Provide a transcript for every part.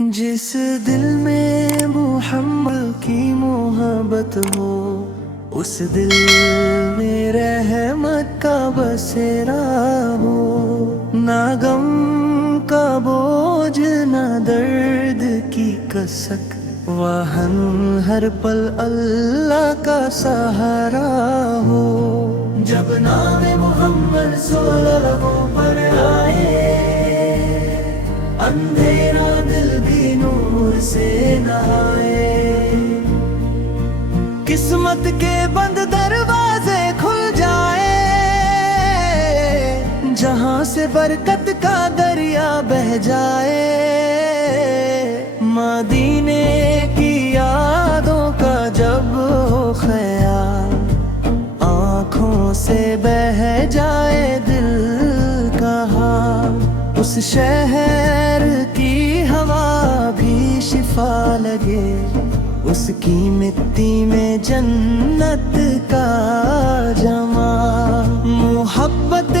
जिस दिल में मोहम्मद की मोहब्बत हो, उस दिल में रहमत का बसेरा हो। ना गम का बोझ, ना दर्द की कसक, वाहन हर पल अल्लाह का सहारा हो। जब नाम मोहम्मद लबों पर आए, अंधेरा दिल भी नूर से नहाए। किस्मत के बंद दरवाजे खुल जाए, जहां से बरकत का दरिया बह जाए। मदीने की यादों का जब हो ख्याल, आँखों से बह जाए दिल का हाल। उस शहर की हवा भी शिफा लगे, उसकी मिट्टी में जन्नत का जमा। मोहब्बत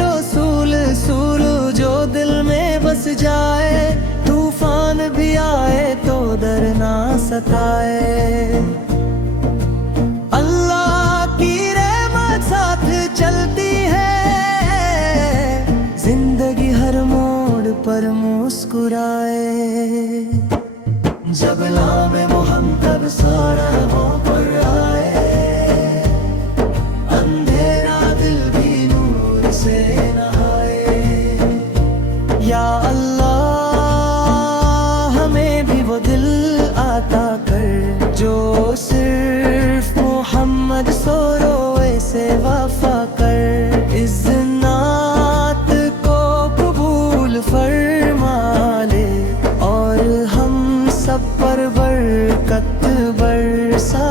रसूल सूलू जो दिल में बस जाए, तूफान भी आए तो डर ना सताए। अल्लाह की रहमत साथ चलती है, जिंदगी हर मोड़ पर मुस्कुराए। जब नाम मोहम्मद सारा वो पर आए, अंधेरा दिल भी नूर से नहाए। या अल्लाह हमें भी वो दिल आता कर, जो सिर्फ मोहम्मद सो रोए से वफा कर। इस नात को कबूल फरमा ले, और हम सब पर बरकत बरसा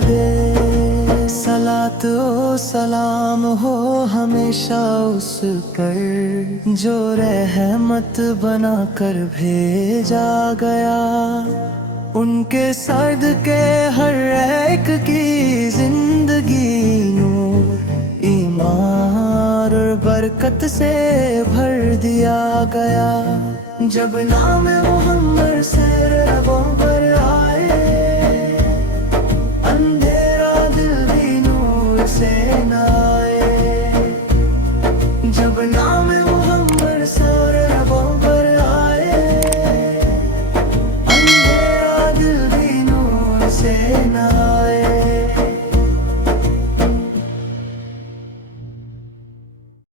दे। सलात ओ सलाम हो हमेशा उस पर, जो रहमत बना कर भेजा गया। उनके सद के हर एक की जिंदगी नूर, ईमान और बरकत से भर दिया गया। जब नाम मोहम्मद से लबों पर आए, अंधेरा दिल भी नूर से नहाए। जब नाम मोहम्मद से